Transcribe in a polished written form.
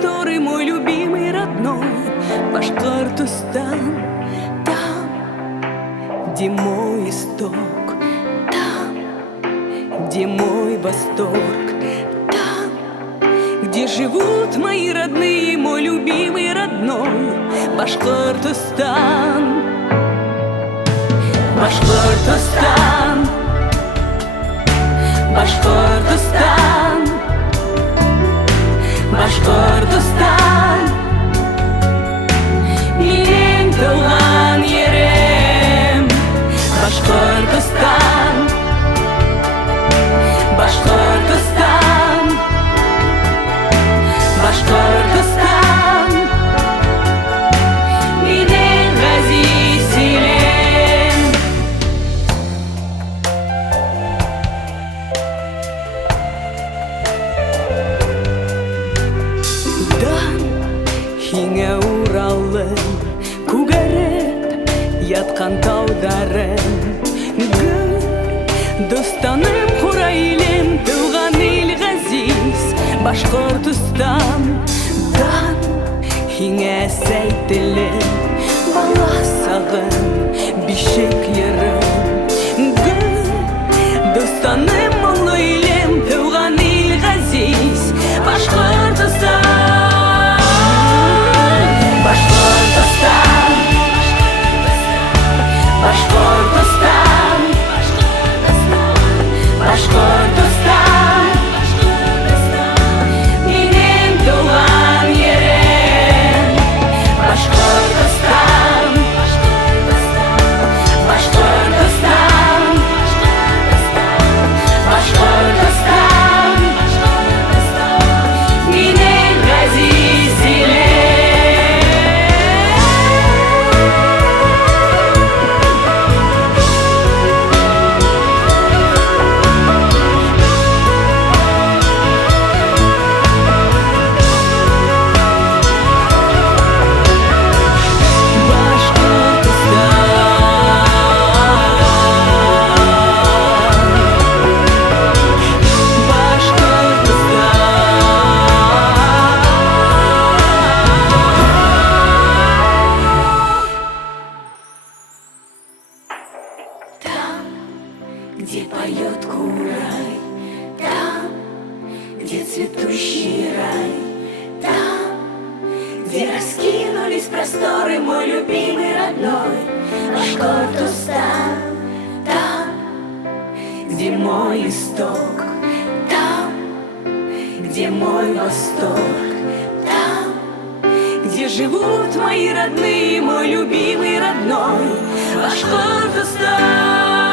просторы, мой любимый родной Башкортостан. Там, где мой исток, там, где мой восторг, там, где живут мои родные, мой любимый родной Башкортостан. Башкортостан, Башкортостан, Башкортостан, менің туған ерім. Башкортостан, Башкортостан, Башкортостан, менің ғазиз елім. Еңе уралым, күгәреп ятқан таударым, гүл достаным, құрайлым, туған ел ғазиз Башкортостандан. Еңе сәйтілім, бала сағым, бишек ерім, гүл достаным, ұлы елім, туған ел ғазиз Башкортостан. Башкортостан, Башкортостан, Башкортостан, менің туған ерім. Башкортостан, Башкортостан, Башкортостан, менің ғазиз елім. Где поет курай, там, где цветущий рай, там, где раскинулись просторы, мой любимый родной Башкортостан. Там, где мой исток, там, где мой восторг, там, где живут мои родные, мой любимый родной Башкортостан.